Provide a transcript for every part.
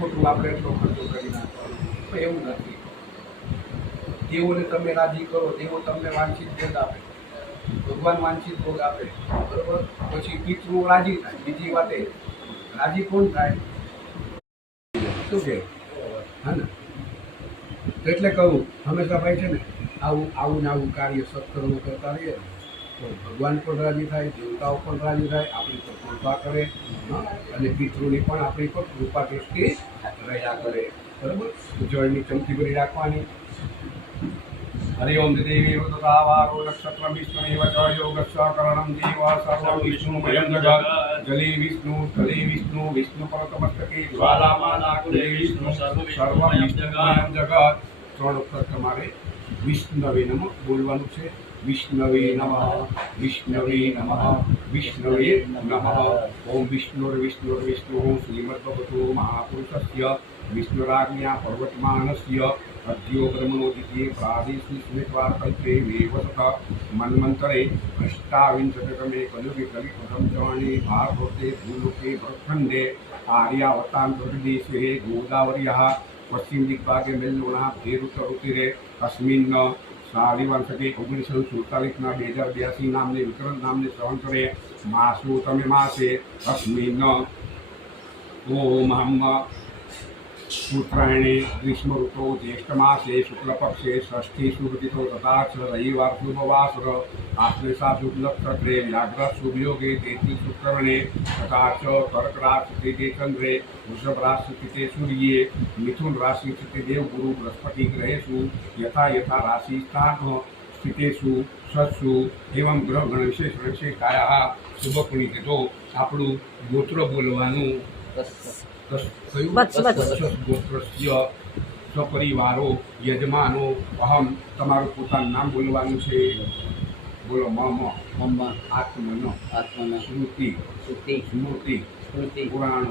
ખોટું આપણે એટલો ખર્ચો કરી નાખવાનો, પણ એવું નથી. દેવોને તમે રાજી કરો, દેવો તમને વાંછિત ભોગ આપે, ભગવાન વાંછિત ભોગ આપે, બરોબર. પછી પિતૃ રાજી થાય. બીજી વાત એ રાજી કોણ થાય? શું કે હા ને, એટલે કહું હંમેશા ભાઈ છે ને આવું ને આવું કાર્ય સત્કર્મ કરતા રહીએ તો ભગવાન પણ રાજી થાય, દેવતાઓ પણ રાજી થાય, આપણી પર કૃપા કરે, અને પિતૃની પણ આપણી પર કૃપા દૃષ્ટિ રહ્યા કરે, બરાબર. જળની ચમચી ભરી રાખવાની. હરિ ઓમ દેવી તથાવારો નક્ષત્ર વિષ્ણુ ચ યોગસ્સ કરણમ દેવ સર્વં વિષ્ણુમયં જગત જલી વિષ્ણુ તલી વિષ્ણુ વિષ્ણુ પરતમસ્તકે જ્વાલામાલાકુલે વિષ્ણુ સર્વં વિષ્ણુમયં જગત. 3 વખત તમારે વિષ્ણવે નમઃ બોલવાનું છે. વિષ્ણવે નમઃ, વિષ્ણવે નમઃ, વિષ્ણવે નમઃ. ઓમ વિષ્ણુર્વિષ્ણુર્વિષ્ણુ શ્રીમદ્ભગવતો મહાપુરુષસ્ય વિષ્ણુરાજ્ઞા પર્વતમાનસ્ય અદ્યો બ્રહ્મણોદિત્ये પ્રાદેશિસ્મિત્વાર્કલ્પે વેવસત મન્વંતરે અષ્ટાવિંશતિતમે કલિયુગે કલિપ્રથમ ચરણે ભારતે ભૂલોકે ભરતખંડે આર્યાવતાંતર્દેશે ગોદાવર્યः પશ્ચિમ દિગ્ભાગે મેલ્લોણા ભેરુતરુતિરે અસ્મિન્ન સારિવંશકે 1947 2082 નામને વિક્રમ નામને સંવત્સરે માસુ તમે માસે અસ્મિન્ન ઓમ હમ उत्तरायणे ग्रीष्म ऋतौ ज्येष्ठमासे शुक्लपक्षे षष्ठी शुभतिथौ तथा च रविवार शुभवासर आश्लेषा शुक्लक्षत्रे व्याघ्र शुभयोगे तेथि शुक्रवणे तथा च कर्क राशि चंद्रे वृषभ राशि स्थिते सूर्ये मिथुन राशि स्थिते देवगुरु बृहस्पति ग्रहेषु यथा यथा राशि स्थान स्थितेषु सत्सु एवं ग्रह गण विशेष विशेषतायाः शुभ पुण्यतिथौ આપણું ગોત્ર બોલવાનું. ગોત્રસ્ય સપરિવારો યજમાનો અહમ. તમારું પોતાનું નામ બોલવાનું છે. બોલો મમ આત્મનો સ્મૃતિ સ્મૃતિ પુરાણ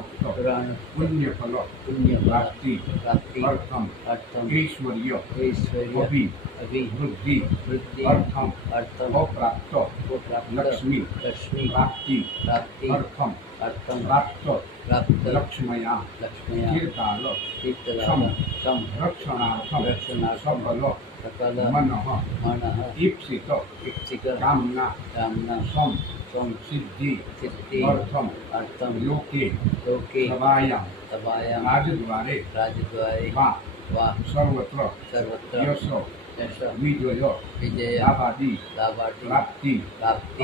પુણ્યફલ પ્રાપ્તિ અર્થમ ઐશ્વર્ય વૃદ્ધિ અર્થમ અપ્રાપ્ત લક્ષ્મી પ્રાપ્તિ અર્થમ પ્રાપ્ત લક્ષ્મયા કીર્તાલ રક્ષણાર્થમ સકલ મનઃ ઈપ્સિત કામના સમ સિદ્ધિ અર્થમ લોકે સભાયામ રાજદ્વારે વા સર્વત્ર યશ વિજય લાભાદી પ્રાપ્તિ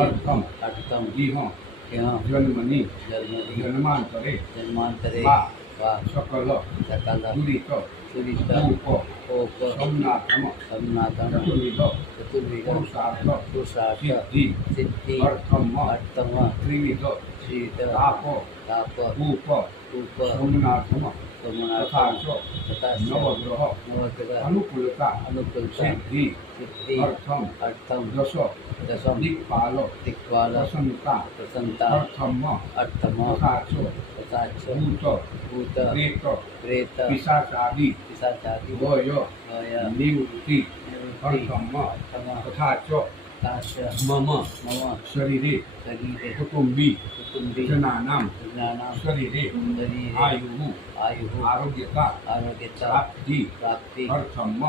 અર્થમ ઇહ જન્મની જન્માંતરે સકલ દુરિત કોપ સોમનાથમ ચતુર્વિધ પુરુષાર્થ સિદ્ધિ અર્થમ ત્રિવિધ તાપ કૂપ સોમનાથમ તથા નવગ્રહ અનુકૂલતા સિદ્ધિ અર્થમ દશ દિક્પાલ પ્રસન્નતા અર્થમ તથા ભૂત પ્રેત પિશાચાદિ વય નિવૃત્તિ અર્થમ તથા મમ શરીરે કુટુંબી જનાનામ શરીરે આયુ આરોગ્યતા પ્રાપ્તિ અર્થમ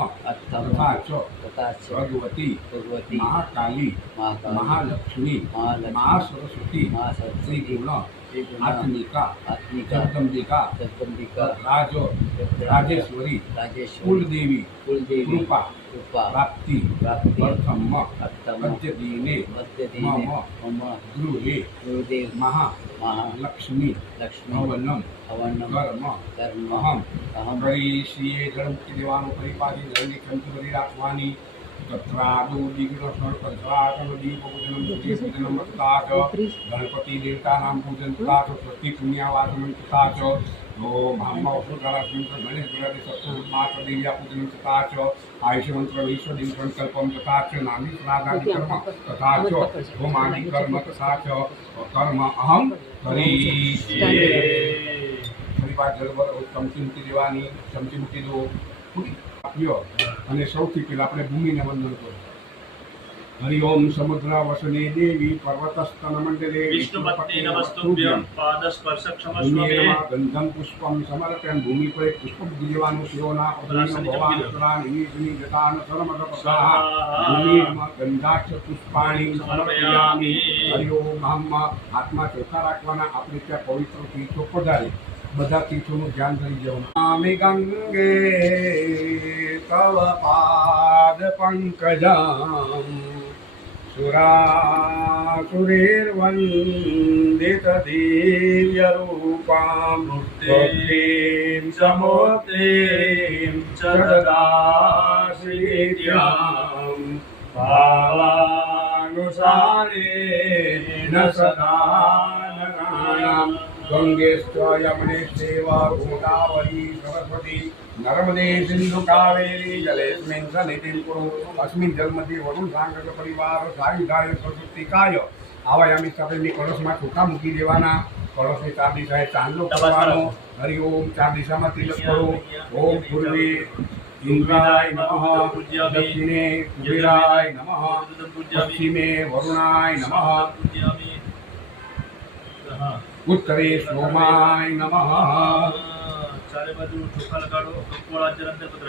તથા ભગવતી મહાકાલી મહાલક્ષ્મી મહાસરસ્વતી શ્રીગુણ આત્મિકા જગદંબિકા રાજેશ્વરી કુલદેવી કૃપા પ્રાપ્તિ અર્થમ અદ્યદીને મમ ગૃહે મહાલક્ષ્મી હવનમ કર્મ અહમ કરીશીએ જળમુક્તિ દેવાનું પરિપાટી જળની ખંત કરી રાખવાની. તત્રાદો દિગ્ન સર્પંચરાટન દીપ પૂજનમ પૂજનમ તથા ગણપતિ દેવતાનામ પૂજન તથા સ્વસ્તિ પુણ્યાવાચનમ તથા ચ ઓમ હમ ગણેશ ગણપતિ સપ્તમાત્ર દેવ્યા પૂજનમ તથા ચ આયુષ્યમંત્ર વિશ્વદીપ સંકલ્પમ તથા ચ નામી શ્રાદ્ધાદિ કર્મ તથા ચ હોમાદિ કર્મ તથા ચ કર્મ અહમ કરીષ્યે. ફરી વાર જળવર ચમચી મૂકી દેવાની. ચમચી મૂકી દો આપ્યો અને સૌથી પહેલા આપણે ભૂમિને વંદન કરો. हरि ओम समुद्र वसने देवी पर्वतस्तन मंडले विष्णुपत्नी नमस्तुभ्यं पादस्पर्शक्षमस्व मे गंधम पुष्पम समर्पयन् भूमि पर एक पुष्पम गिलेवानु शिरोना उदयन भवान पुराण निजनी जतान सर्वमद प्रसाह भूमि गंधाक्ष पुष्पाणि समर्पयामि। हरि ओम हम आत्मा ચોખ્ખા રાખવાના આપણે ત્યાં પવિત્ર તીર્થો પધારે બધા તીર્થોનું ધ્યાન કરી જવાનું। આમે ગંગે તવ પાદ પંકજમ सुरासुरेर्वन्दित दिव्यरूपां भक्तिं समूर्तिं च ददासि भावानुसारेण सदा नराणां गंगेश्च यमुने चैव गोदावरी सरस्वती नर्मदे सिंधु कावेरी जलेस्मिन् सन्निधिं कुरु। अस्मिन् जलमध्ये वरुण सांगत परिवार सायुधाय प्रसुप्तिकाय आवायामी सफेदनी कळशમાં ચોખા મૂકી દેવાના। કળશની ચાર દિશાએ ચાંદલો કરવાનો। હરિ ઓમ ચાર દિશામાં તિલક કરો। ઓમ પૂર્વે इंद्राय नमः दक्षिणे कुबेराय नमः पश्चिमे वरुणाय नमः उत्तरे सोमाय नमः। चारे बाजू चोखा लगाड़ो गोकुलाचरण से पत्र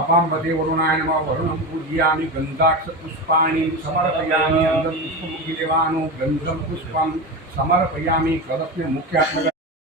अपाम्बते वरुणाय नमः वरुणं पूजयामि गन्धाक्ष पुष्पाणि समर्पयामि। अंदर पुष्प मूकी देवानुं गंधम पुष्पं समर्पयामि। कलशने मुख्यात्मक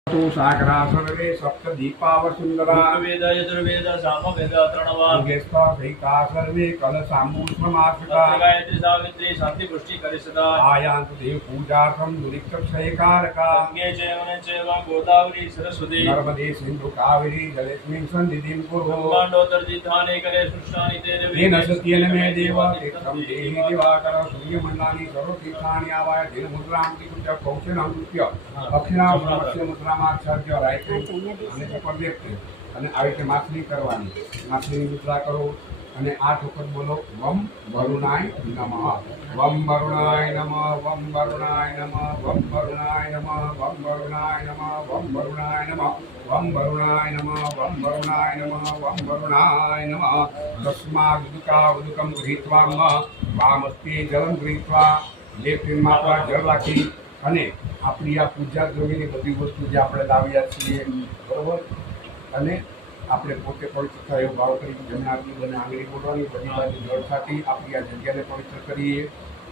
तो सागरा सर्वे सप्त दीपाव सुंदरा वेद यजुर्वेद सामवेद अथर्वणवा गेस्ता सहिता सर्वे कलशाम्बू समासका गायत्री सावित्री शांति पुष्टि करे सदा आयांत देव पूजार्थं दुरिक्तक्षयकारका गंगे च यमुने चैव गोदावरी सरस्वती नर्मदे सिंधु कावेरी जलेस्मिन् सन्निधिं कुरु। ब्रह्मांडोत्तरजितानि करे सृष्टानि तेन तेन सत्येन मे देव तीर्थं देहि दिवाकर सूर्यमण्डलानि सर्वतीर्थानि आवाय तेन मुद्रां कृत्य कौशलं कृत्य दक्षिणामस्य मुद्रामाचार्य रायते અને ઉપર વ્યક્તિ અને આવી રીતે માછલી કરવાની। માછલીની મુદ્રા કરો અને 8 વખત બોલો વમ વરુણાય નમઃ વમ વરુણાય નમઃ વમ વરુણાય નમઃ વમ વરુણાય નમઃ વમ વરુણાય નમઃ વમ વરુણાય નમઃ वम वरुणाय नमः वम वरुणाय नमः वम वरुणाय नमः। तस्मात् उदकं गृहीत्वा वामस्ते जलं गृहीत्वा लेफ्ट હેન્ડમાં આપણા જળ રાખી અને આપણી આ પૂજા દ્રવ્યની બધી વસ્તુ જે આપણે લાવ્યા છીએ બરોબર અને આપણે પોતે પવિત્ર થાય એવો ભાવ કરી જમનાની બને આંગળી બોલવાની બધી બાજુ જળ છાંટી આપણી આ જગ્યાને પવિત્ર કરીએ।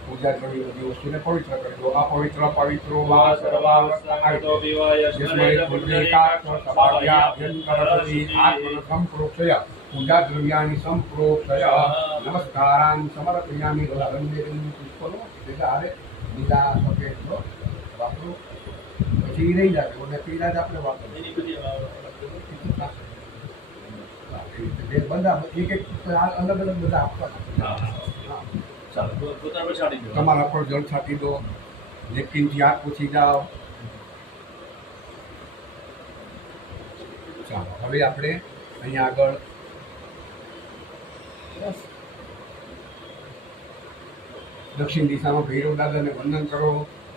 पूजा द्रव्य बधी वस्तु ने पवित्र कर दो। अपवित्र पवित्रो वा सर्वावस्थातो विवाय जिसमें पुण्यकार्थ सभाव्याभ्यन्तरपति आत्मन संप्रोक्षय पूजा द्रव्यानि संप्रोक्षय नमस्कारान् समर्पयामि। गंधेन पुष्पनो એટલે આરે લીલા સફેદ નો વાપરો પછી રહી જાય ઓને પીલા જ આપણે વાપરો બધા એક એક અલગ અલગ બધા આપવાના। તમારા પર જળ છાંટી દો લેકિનથી હાથ પૂછી જાઓ। ચાલો હવે આપણે અહીંયા આગળ દક્ષિણ દિશામાં ભૈરવ દાદાને વંદન કરો।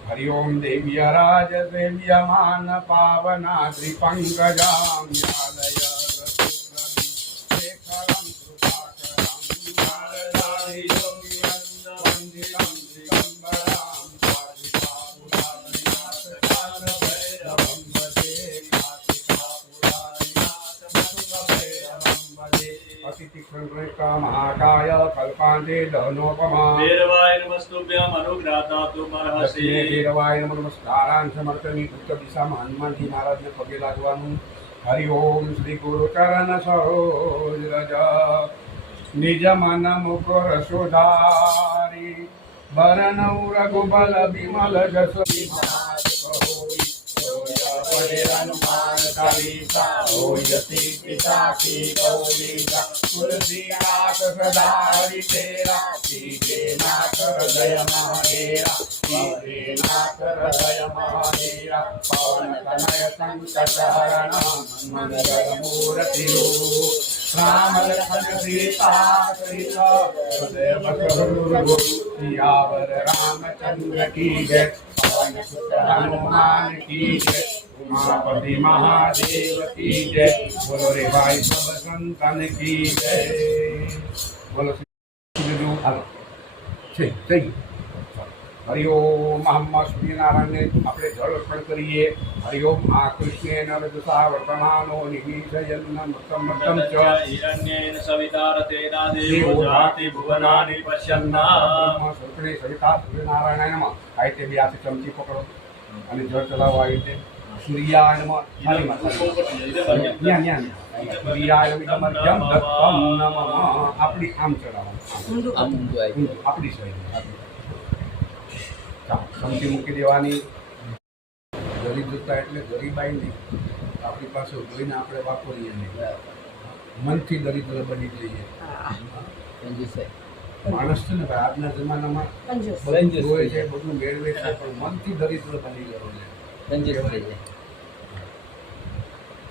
हरि ओम देव्य राज देव्यमान पावना त्रिपंकजाम यादय शेखरम महाकाय कल्पांते दहनोपमा देवाय नमस्तुभ्यं अनुग्रहता तुमर्हसि देवाय नमस्कारान् समर्पयामि। उत्तर दिशाમાં હનુમાનજી મહારાજને પગે લાગવાનું। હરિ ઓમ શ્રી ગુરુ ચરણ સરોજ રજ નિજ મન મુકુર સુધારી બરનૌ રઘુબલ વિમલ જસ हनुमान चालीसा होयति पिता की गौरीसा तुलसीदास सदा हरि तेरा कीजे नाथ हृदय महादेरा कीजे नाथ हृदय महादेरा पवन तनय संकट हरण मंगल मूर्ति राम लखन सीता सहित हृदय बसरु सियावर रामचंद्र की जय पवन सुत हनुमान की जय उमापति महादेव की जय। बोलो रे भाई सब संतन की जय। बोलो છે થઈ હરિઓમ અહમ સૂર્યનારાયણને આપણે જળ અર્પણ કરીએ. હરિઓમ આ કૃષ્ણેન રજસા વર્તમાનો નિમિષયન્ન મતમ મતમ ચ હિરણ્યેન સવિતારતેના દેવો દેવો જાતિ ભુવનાનિ પશ્યન્ના. બ્રહ્મ સર્પણે સવિતા સૂર્યનારાયણ નમઃ. આ રીતે બે હાથે ચમચી પકડો અને જળ ચલાવો. આવી રીતે સૂર્યાય નમઃ. થાળીમાં સૂર્યાય નમઃ દત્તમ નમઃ. આપણી આમ ચડાવવાનું આપણી સાઈડ ચમચી મૂકી દેવાની. ગરીબ જોતા એટલે ગરીબાઈ નહીં, આપણી પાસે જોઈને આપણે વાપરીએ નહીં, મનથી દરિદ્ર બની જઈએ. માણસ છે ને ભાઈ આજના જમાનામાં બધું જોવે છે, બધું મેળવે છે, પણ મનથી દરિદ્ર બની ગયો છે.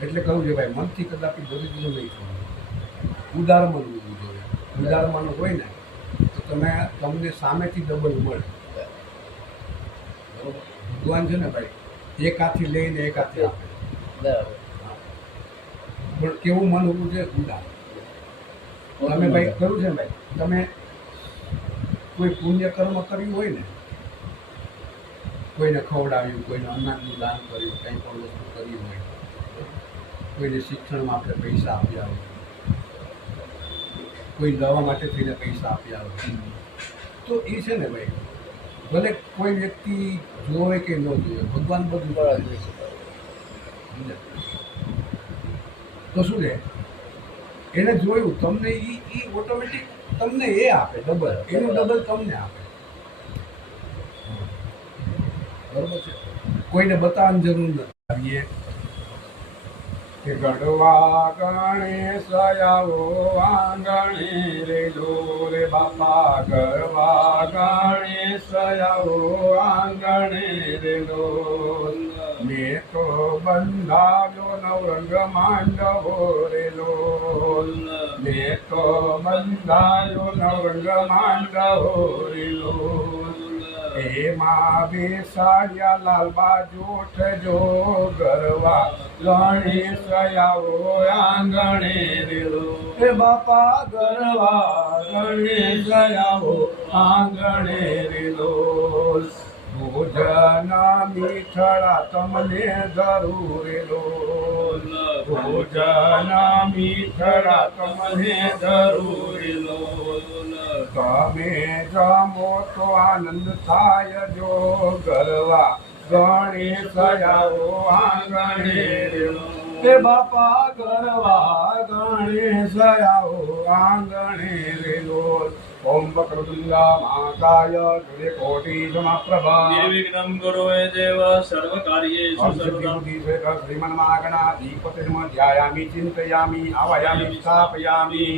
એટલે કહું છે ભાઈ મનથી કદાપી દરિદ્ર નહીં થવું, ઉદાર મન હોવું જોઈએ. ઉદાર મન હોય ને તો તમને સામેથી ડબલ મળે. ભગવાન છે ને ભાઈ એક હાથથી લઈને એક હાથથી આપે. પણ કેવું મન હોવું છે? ઉદાર. તમે ભાઈ કર્યું છે ને ભાઈ, તમે કોઈ પુણ્ય કર્મ કર્યું હોય ને, કોઈને ખવડાવ્યું, કોઈને અન્નનું દાન કર્યું, કંઈ પણ વસ્તુ કરી હોય, કોઈને શિક્ષણમાં આપણે પૈસા આપ્યા હોય, કોઈ દવા માટે થઈને પૈસા આપ્યા હોય, તો એ છે ને ભાઈ ભલે કોઈ વ્યક્તિ જોવે કે ન જોવે, ભગવાન બધું કરે છે. તો શું છે એને જોયું તમને એ ઓટોમેટિક તમને એ આપે ડબલ, એનું ડબલ તમને આપે. બરોબર છે? કોઈને બતાવવાની જરૂર નથી. આવીએ કે ગઢવા ગણેશ આવો આંગણે રે રે બાપા, ગઢવા ગણેશ આવો આંગણે રે મેં તો બંધાવ્યો નવરંગ માંડવો રે મેં તો બંધાવ્યો નવરંગ માંડવો રે એમાં બેસાડ્યા લાલબા જોઠ જો ગરવા ગણેશ આવો આંગણે રે બાપા, ગરવા ગણેશ આવો આંગણે રે ભોજન મીઠડા તમને જરૂર ભોજન મીઠડા તમને જરૂર તમે જમો તો આનંદ થાય જો ગરવા ગણેશ આવો આંગણે રે બાપા, ગરવા ગણેશ આવો આંગણે રે ઓમ વક્રતુંડા મહાકાય સૂર્યકોટી સમપ્રભા નિર્વિઘ્नं ગુરુવે દેવ સર્વકાર્યેષુ સર્વદા. શ્રીમન્માગણાધિપતિર્મ ધ્યાયામિ ચિંતયામિ આવાયામિ સ્થાપયામિ.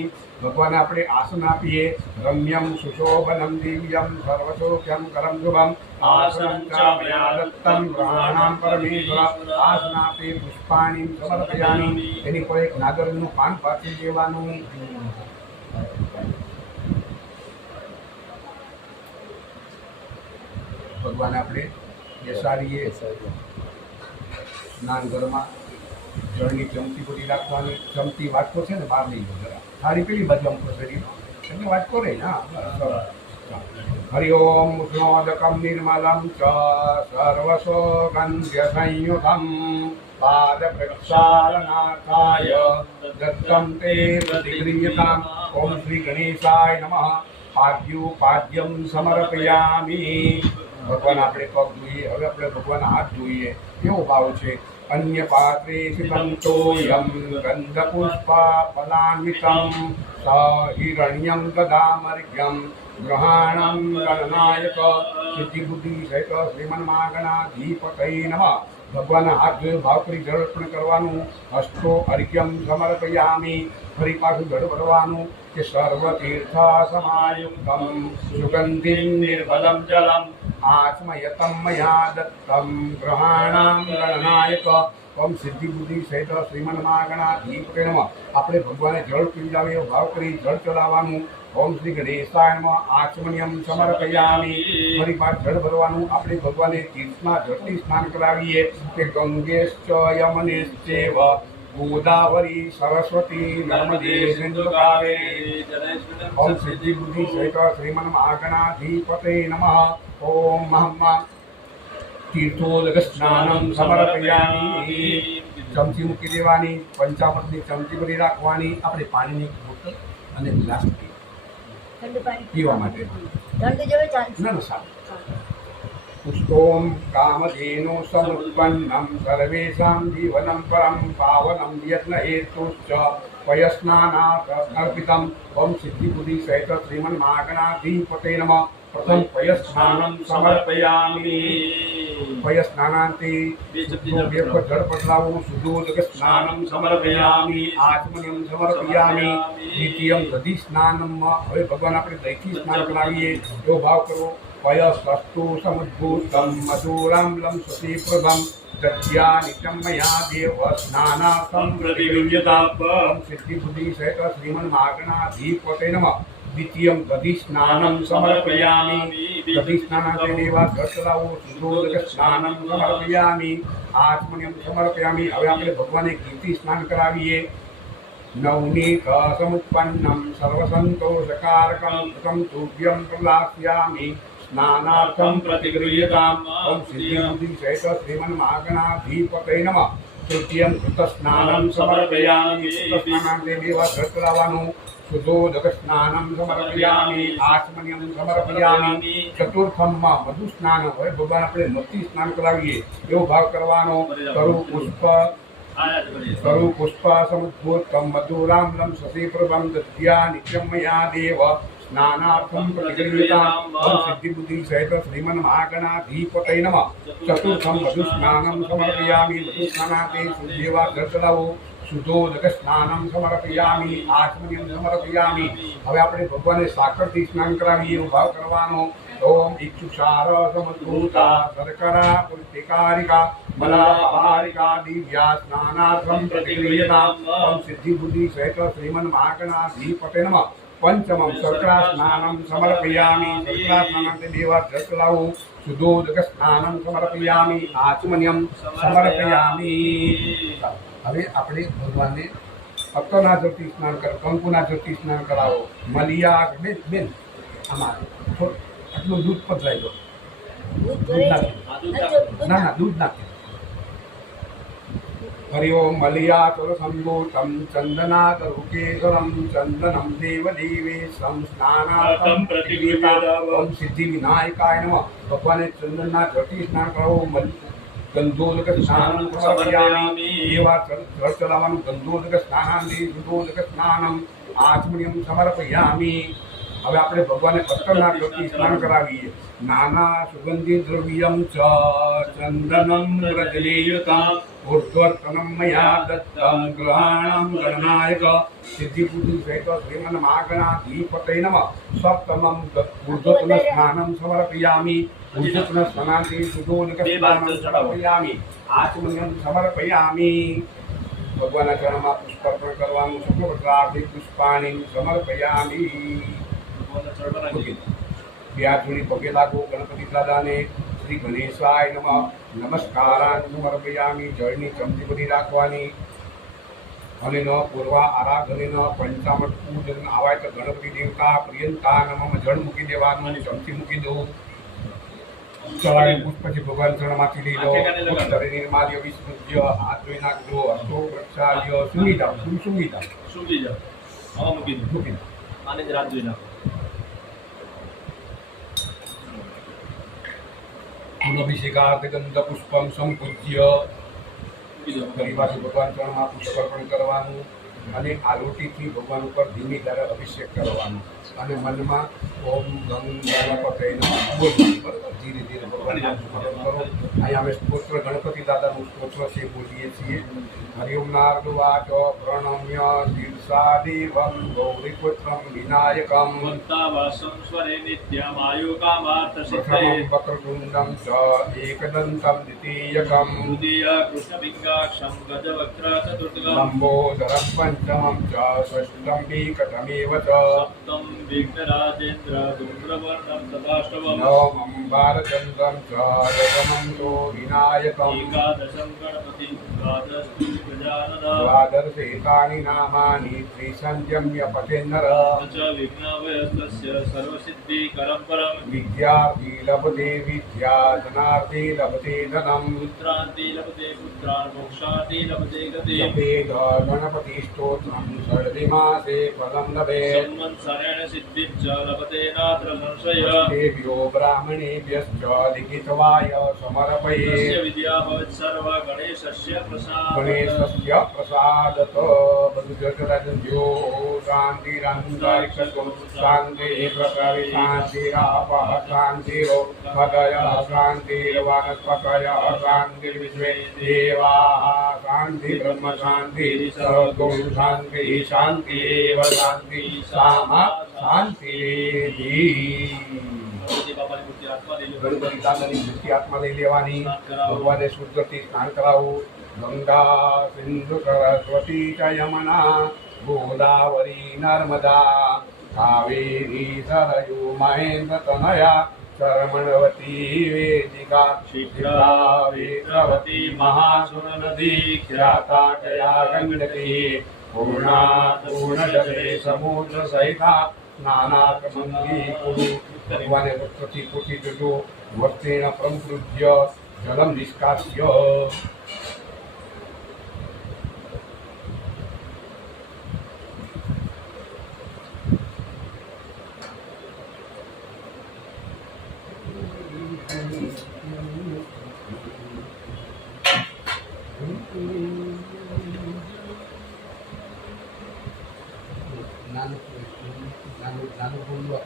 ભગવાને આપણે આસન આપીએ. રમ્યમ સુશોભનમ દિવ્યમ સર્વસૌખ્યમ કરમ શુભમ આસનં ચ મયા દત્તમ ગ્રહાણામ પરમેશ્વર. આસનાપે પુષ્પાણિ સમર્પયામિ. એની પર એક નાગરનું પાન પાછી દેવાનું. ભગવાન આપણે બેસાડીએ. સ્નાન ઘરમાં જળની ચમચી બધી રાખવાની. ચમચી વાટકો છે ને બહાર નહીં જરા થાળી પેલી બાજુ આમ પસરી એટલે વાટકો રહી. હા, હરિ ઓમ ઉષ્ણોદકમ નિર્મલમ ચ સર્વસોગંધ્ય સંયુતમ પાદ પ્રક્ષાલનાથાય દત્તમ તે પ્રતિગૃહ્યતામ. ઓમ શ્રી ગણેશાય નમઃ. પાદ્યમ સમર્પયામિ. ભગવાન આપણે પગ જોઈએ, હવે આપણે ભગવાન હાથ જોઈએ. કેવો ભાવ છે? અન્ય પાત્રે સિતંતોયમ ગંધ પુષ્પા ફલાન્વિતમ સ હિરણ્યમ ગદામર્ઘ્યમ ગ્રહાણમ ગણનાયક. સિદ્ધિ બુદ્ધિ સહિત શ્રીમન્માગણાધિપતય નમઃ. ભગવાનના હાથ જોઈ ભાવ કરી જળ અર્પણ કરવાનું. હસ્તો અર્ઘ્યમ સમર્પયામિ. ફરી પાછું જળ ભરવાનું કે સર્વ તીર્થ સમાયુક્તમ સુગંધિમ નિર્મલમ જલમ આત્મયતમ મયા દત્તમ ગ્રહાણામ ગણનાયક. ઓમ સિદ્ધિ બુદ્ધિ સહિત શ્રીમન્માગણાધિપતે નમઃ. આપણે ભગવાને જળ પીવડાવીએ, ભાવ કરી જળ ચડાવવાનું. ઓમ શ્રી ગણેશાય નમઃ. આચમનિયમ સમર્પયામિ. ફરી પાછ જળ ભરવાનું. આપણે ભગવાને તીર્થમાં જળથી સ્નાન કરાવીએ કે ગંગેશ્ચ યમનેશ્ચેવ गोदावरी सरस्वती नर्मदे सिंधु कावेरी ओम सिद्धि बुद्धि सहित श्रीमन्मागणाधिपते नमः। ओम महम्मा तीर्थोदक स्नानं समर्पयामि। चमची મૂકી દેવાની, પંચામૃતની ચમચી ભરી રાખવાની, આપણે પાણીની બોટલ અને ગ્લાસ ઠંડુ પાણી પીવા માટે. ઠંડુ જેવું ચાલશે. ના ના સારું. પુષ્પોમ કામધેનો સમુત્પન્નમ સર્વેષાં જીવनं પરમ પાવनं યજ્ઞ હેતુશ્ચ પયસ્નાનાથ અર્પિતમ ઓમ સિદ્ધિ બુદ્ધિ સહિત શ્રીમન્માગણાધિપતે નમઃ. પ્રથમ પયસ્નાनं સમર્પયામિ. પયસ્નાનાંતે બે વખત જળ પધરાવું. શુદ્ધોદક સ્નાनं સમર્પયામિ. આચમનીયમ સમર્પયામિ. દ્વિતીયમ દધિ સ્નાનમ. હવે ભગવાન આપણે દહીંથી સ્નાન કરાવીએ એવો ભાવ કરવો. पयस्तु समुद्भूतं मधुराम्लं स्वतीप्रभं दद्या नित्यं मया देव स्नानार्थं प्रतिगृह्यताम्। सिद्धिबुद्धि सहित श्रीमन्मागणाधिपते नमः। द्वितीयं दधि स्नानं समर्पयामि। दधि स्नानान्ते देवा घटलाओ शुद्धोदक स्नानं समर्पयामि। आचमनीयं समर्पयामि। હવે આપણે ભગવાનને ઘીથી સ્નાન કરાવીએ. नवनीत समुत्पन्नं सर्वसन्तोषकारकं कृतं तुभ्यं प्रदास्यामि। स्नानार्थं प्रतिगृह्यताम्। ओम सिद्धिबुद्धि सहित श्रीमन्मागणाधिपते नमः। तृतीयं कृतस्नानं समर्पयामि। कृतस्नानान्ते देवा घटलाવાનું. शुद्धोदक स्नानं समर्पयामि। आचमनीयं समर्पयामि। चतुर्थમાં મધુ સ્નાન. હવે ભગવાન આપણે મધથી સ્નાન કરાવીએ એવો ભાવ કરવાનો. તરુ પુષ્પ સરુ પુષ્પ સમુદ્ભૂતમ મધુરામ્लं શશીપ્રભં દદ્યા નિત્યં મયા દેવ સ્નાનાર્થં પ્રતિગૃહ્યતાम्। ઓમ સિદ્ધિબુદ્ધિ સહિત શ્રીમન્માગણાધિપતે નમઃ। ચતુર્થમ મધુ સ્નાनं સમર્પયામિ। મધુ સ્નાનાન્તે શુદ્ધેવા ઘટલાવો શુદ્ધોદક સ્નાनं સમર્પયામિ। આચમનીયં સમર્પયામિ। હવે આપણે ભગવાનને સાકરથી સ્નાન કરાવીએ એવો ભાવ કરવાનો. ओम इक्षुक्षार समुद्भूता शर्करा पुष्टिकारिका मलाहारिका दिव्या स्नानार्थं प्रतिगृह्यताम्। ओम सिद्धिबुद्धि सहित श्रीमन्मागणाधिपते नमः। पंचमं शर्करा स्नानं समर्पयामि। शर्करा स्नानान्ते देवा घटलाओ शुद्धोदक स्नानं समर्पयामि। आचमनीयं समर्पयामि। હવે આપણે ભગવાનને અત્તરના જળથી સ્નાન કરો, કંકુના જળથી સ્નાન કરાવો. મલિયા બેન આમાં આટલું દૂધ પધરાઈ દો. દૂધ દૂધ ભરે નાખી. છે. ના ના દૂધ નાખી. हरि ओम मलियाचल संभूतं चंदनातरुकेशरं चंदनं देवदेवेशं स्नानार्थं प्रतिगृह्यताम्। ओम सिद्धि विनायकाय नमः। भगवाने चंदनना जळથી સ્નાન કરાવો. गंधोदक स्नानं समर्पयामि। देवा जळ चलावવાનું. गंधोदक स्नानांते शुद्धोदक स्नानं आचमनीयं समर्पयामि। હવે આપણે ભગવાનને પત્તરના જળથી સ્નાન કરાવીએ. નાના સુગંધિ દ્રવ્યમ ચ ચંદનમ વ્રજનેયુતમ ऊर्ध्वर्तनं मया दत्तं ग्रहाणं गणनायक। सिद्धिबुद्धि सहित श्रीमन्मागणाधिपते नमः। सप्तमं ऊर्ध्वतन स्नानं समर्पयामि। ऊर्ध्वतन स्नानान्ते शुद्धोदक स्नानं समर्पयामि। आचमनीयं समर्पयामि। भगवानના ચરણમાં પુષ્પાર્પણ કરવાનું. શુક્લપત્રાર્થે પુષ્પાણિ સમર્પયામિ। બે હાથ જોડી પગે લાગો ગણપતિ દાદાને. શ્રી ગણેશાય નમઃ. નમસ્કારાન સમર્પયામિ। જળની ચમચી બધી રાખવાની અને ન પૂર્વા આરાધને ન પંચામૃત પૂજન આવાય તો ગણપતિ દેવતા પ્રિયંતા નમઃ જળ મૂકી દેવાનું. ચમચી મૂકી દો. ચડાવી પુષ્પ પછી ભગવાન ચરણમાંથી લઈ લો. ઉત્તરે નિર્માલ્ય વિસ્મૃત્ય હાથ ધોઈ નાખજો. હસ્તો પ્રક્ષાલ્ય સૂંઘી જાઓ. સૂંઘી જાઓ. સૂંઘી જાઓ. આમાં મૂકી દો. મૂકી દો. આને જ રાત જોઈ નાખો. અભિષેકાર્થ ગંધ પુષ્પમ સંપૂજ્ય. ફરી પાછું ભગવાન ચરણમાં પુષ્પાર્પણ કરવાનું અને આલોટીથી ભગવાન ઉપર ધીમી ધારે અભિષેક કરવાનો અને મનમાં ઓમ ગંગ ગણપતે નમઃ બોલવાનું. બરાબર ધીરે ધીરે ભગવાનનું સ્મરણ કરો. અહીંયા અમે સ્તોત્ર ગણપતિ દાદાનું સ્તોત્ર છે બોલીએ છીએ. હરિ ઓમ નારદવાચ પ્રણમ્ય શીર્ષા દેવમ ગૌરીપુત્રમ વિનાયકમ ભક્તાવાસં સ્વરે નિત્યમાયુ કામાર્થ પ્રથમં સિદ્ધયે વક્રતુંડમ ચ એકદંતમ દ્વિતીયકમ તૃતીય કૃષ્ણપિંગાક્ષં ગજવક્ત્ર ચતુર્થકં લંબોદરમ પંચમમ ચ ષષ્ઠમ એકતમેવ ચ સપ્તમ વિઘ્નરાજેન્દ્ર ધૂમ્રવર્ણં તથાષ્ટવम् નવમં ભારચંદ્રમ ચ દશમં તો વિનાયકમ એકાદશં ગણપતિ દ્વાદશં गजानन द्वादशेतानि नामानि त्रिसंयम्य पठेन्नर च विघ्नभयस्तस्य सर्वसिद्धिकरं परं विद्यार्थी लभते विद्या धनार्थी लभते धनम् पुत्रान्ति लभते पुत्रान् मोक्षान्ति लभते गतिं जपेद गणपतिस्तोत्रं सर्वमासे फलं लभेत् संवत्सरेण सिद्धिं च लभते नात्र संशय देव्यो ब्राह्मणेभ्यश्च लिखितवाय समर्पये तस्य विद्या भवेत् सर्वा गणेशस्य प्रसादः गणेशस्य प्रसादत बदुजतरञ्जो शान्तिरन्तरिक्षसु शान्तिः प्रकारे शान्तिरापः शान्तिरोपदयः शान्तिर्वनस्पतयः शान्तिर्विश्वे देवाः शान्ति ब्रह्म शान्ति सर्वगुण शान्तिः शान्तिरेव शान्तिः सामा शान्तिरेधि ગણપતિ બાપાની મૂર્તિ હાથમાં લઈ લો. ગણપતિ દાદાની મૂર્તિ હાથમાં લઈ લેવાની ભગવાને શુદ્ધથી સ્નાન કરાવવું ગંગા સિંધુ સરસ્વતી ચ યમુના ગોદાવરી નર્મદા કાવેરી સરયુ મહેન્દ્ર તનયા શરમણવતી વેદિકા શિપ્રા વેદ્રવતી મહાસુર નદી ખ્યાતા જયા ગંગતી પૂર્ણા પૂર્ણજલે સમુદ્ર સહિતા સ્નાનાત્મંગી કુરુ ભગવાને વસ્ત્રથી પોતી જજો વસ્ત્રેણ પ્રમૃજ્ય જલમ નિષ્કાસ્ય નાનું નાનું બોલવું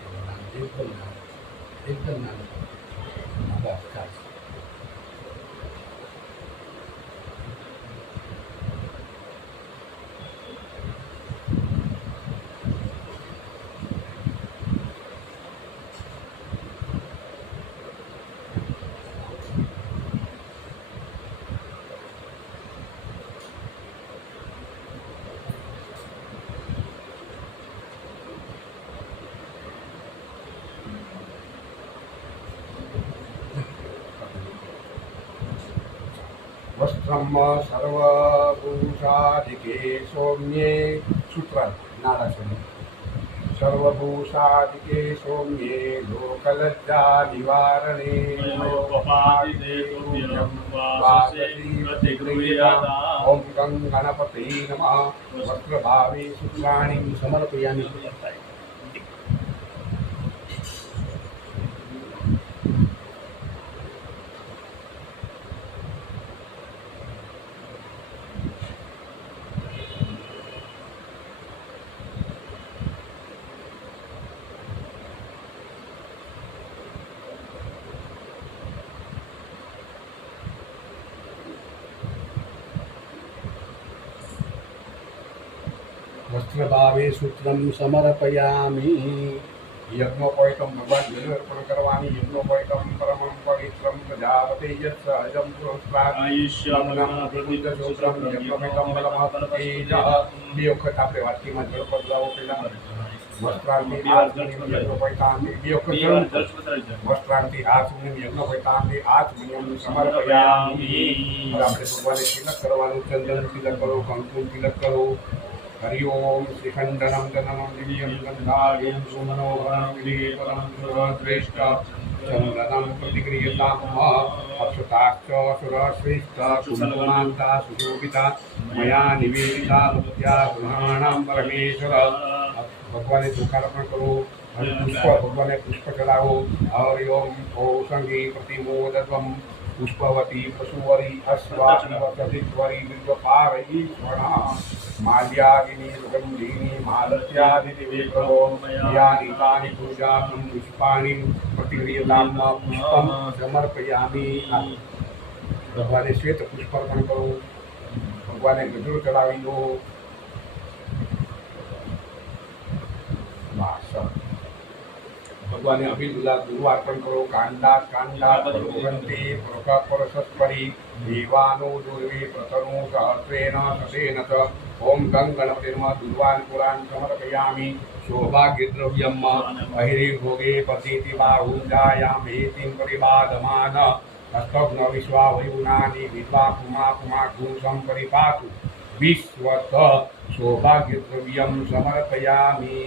એકદમ નાનું બસ ચાલશે वस्त्रम सर्वभूषादिके सौम्ये सूत्र नारायण सर्वभूषादिके सौम्ये लोकलज्जा निवारणे ओम गं गणपते नमः वस्त्रभावे सूत्राणि समर्पयामि वस्त्रभावे सूत्रम समर्पयामि यज्ञोपैतं भगवान जल अर्पण करवानी यज्ञोपैतं परमं पवित्रं प्रजापते यत् सहजं पुरस्कार सूत्रम यज्ञोपैतं बलमहत्तेजः બે વખત આપણે વાતકીમાં જળ બદલાવો પહેલા વસ્ત્રાંતિ આત્મનિયમ યજ્ઞોપૈતાંતિ બે વખત જળ વસ્ત્રાંતિ આત્મનિયમ યજ્ઞોપૈતાંતિ આત્મનિયમ સમર્પયામિ હવે આપણે ભગવાને તિલક કરવાનું ચંદન તિલક કરો કંકુ તિલક કરો हरि ओम श्रीखंडनम जननम दिव्यम गंधार्यं सुमनोहरं विलेपनं सर्वश्रेष्ठ चंदनं प्रतिक्रियतां अक्षताश्च सुरश्रेष्ठ कुंकुमान्ता सुशोभिता मया निवेदिता भक्त्या गुणाणां परमेश्वर भगवान दुखार्पण करो पुष्प भगवान पुष्प चढ़ाओ हरि ओम औसंगी प्रतिमोदत्वं पुष्पवती पशुवरी अश्वारी विद्वपारयी स्वर्णा माल्यादिनी सुगंधिनी मालत्यादिदिवे प्रभो यानि तानि पूजार्थं पुष्पाणि प्रतिक्रियतां पुष्पं समर्पयामि भगवाने श्वेत पुष्पार्पण करो भगवाने गजूर चढ़ावी दो भगवाने अभिदुला गुरुवार्पण करो कांडा कांडा परगुरंते पुरका परसस्परी देवानो दुर्वे प्रतनो सहस्रेण सतेन च ओम गं गणपति नमः दुर्वान् पुरान् समर्पयामि सौभाग्यद्रव्यम् बहिर्भोगे पतिति बाहुञ्जायामेतिं परिबाधमान हस्तघ्न विश्वा वयुनानि विद्वा पुमा पुमा घूसं परिपातु વિશ્વત સૌભાગ્યદ્રવ્યમ સમર્પયામિ.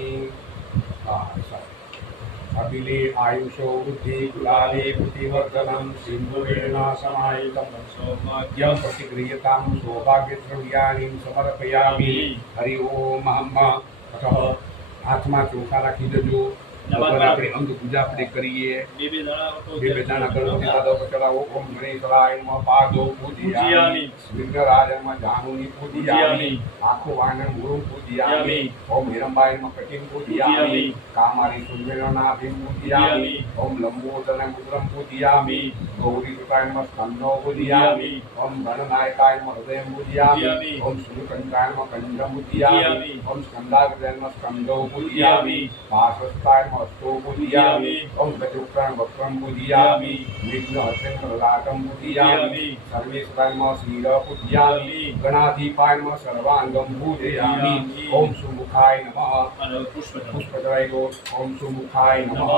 અબિલે આયુષો વૃદ્ધિ ગુલાલે પ્રતિવર્ધનમ સિંધુરેણ સમાયુતમ સૌભાગ્યમ પ્રતિગૃહ્યતામ સૌભાગ્યદ્રવ્યાનિ સમર્પયામિ. હરિ ઓમ અહમ. હાથમાં ચોખા રાખી દેજો. ભગવાન આપણે અંગ પૂજા આપણે કરીએ. બે દાણા ગણપતિ દાદા પર ચડાવો. ઓમ ગણેશાય નમઃ પાદો પૂજયામિ. વિઘ્નરાજનમાં જાનુની પૂજયામિ. આખો વાણન ગુરુ પૂજયામિ. ઓમ હિરંબાય નમઃ કટિંગ પૂજયામિ. કામારી સુંદરના ભીમ પૂજયામિ. ઓમ લંબોદરને મુદ્રમ પૂજયામિ. ગૌરી સુતાય નમઃ સ્કંદો પૂજયામિ. ઓમ ગણનાયકાય નમઃ હૃદયમ પૂજયામિ. ઓમ સુરકંઠાય નમઃ કંઠમ પૂજયામિ. ઓમ સ્કંદાગ્રય નમઃ સ્કંદો પૂજયામિ. પાર્શ્વસ્થાય હસ્તો પૂજયામિ. ઓમ ગજુક્રાણ વક્રમ પૂજયામિ. વિઘ્ન હસ્તેન પ્રલાટમ પૂજયામિ. સર્વેશ્વરાય નમઃ શ્રીર પૂજયામિ. ગણાધિપાય નમઃ સર્વાંગમ પૂજયામિ. ઓમ સુમુખાય નમઃ. પુષ્પદ્રવ્યો. ઓમ સુમુખાય નમઃ.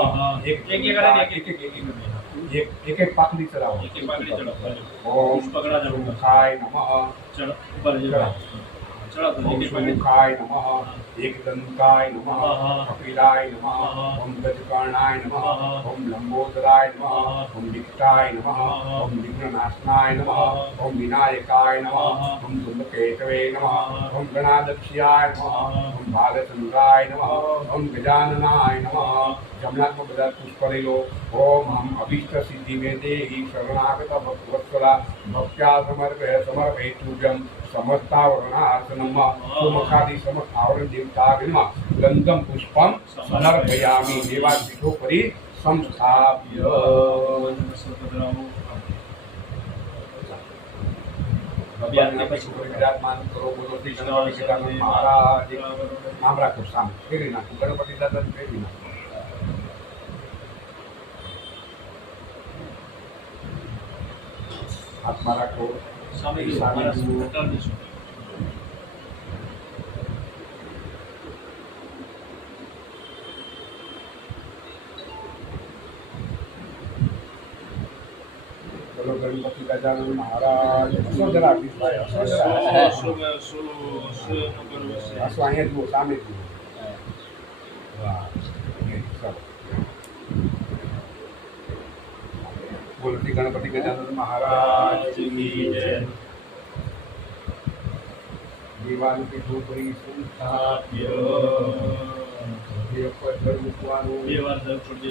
એક પાકડી ચડાવો. ઓમ સુમુખાય નમઃ. ઓમ સુમુખાય નમઃ. एकदंताय नमः. कपिलाय नमः. ओम गजकर्णाय नमः. ओम लंबोदराय नमः. ओम विकटाय नमः. ओम विघ्ननाशनाय नमः. ओम विनायकाय नमः. ओम धूमकेतवे नमः. ओम गणाध्यक्षाय नमः. ओम बालचंद्राय नमः. ओम गजाननाय नमः. जमनात्म બધા પુષ્પ લઈ લો. ઓમ હમ અભીષ્ટ સિદ્ધિ મે દેહી શરણાગત ભક્તવત્સલા ભક્ત્યા સમર્પયતુભ્યમ સમસ્તાવરણાસનમ સુમખાદી સમસ્તાવરણ દેવતાગ્નિમ ગંધમ પુષ્પમ સમર્પયામિ. દેવા પીઠો કરી સંસ્થાપ્ય. વિરાજમાન કરો. બોલો શ્રી ગણપતિ ગજાનન મહારાજ. નામ રાખો. સામે ફેરી નાખો. ગણપતિ દાદાને ફેરી નાખો. હાથમાં રાખો. સામે જુઓ. બોલો ગણપતિ ગજાનન મહારાજ. હસો જરા પીસભાઈ, હસો જરા. હસો અહીંયા જુઓ. સામે જુઓ. વાહ. ચાલો. બોલો શ્રી ગણપતિ ગજાનન મહારાજ કી જય. દીવાન કે ઢોકરી સંસ્થાપ્ય. પર ઘર મૂકવાનું.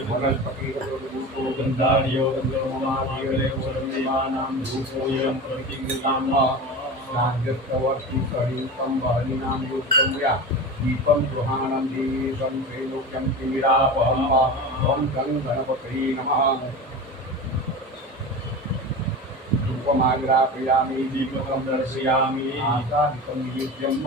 વનસ્પતિ રૂપો ગંધાર્યો ગંધર્વમાદિરે વર્ણિમાનામ ધૂપોયમ પ્રતિગૃહ્યામ. સાધ્યસ્તવર્તિ સહિતમ બહલીનામ યુક્તમ્યા. દીપમ ગૃહાણમ દીપમ ત્રૈલોક્યમ તિમિરાપહમ. ઓમ ગં ગણપતયે નમઃ. ધૂપમાગ્રાપયામિ. દીપકમ દર્શયામિ. આસાદિકમ નિવેદ્યમ.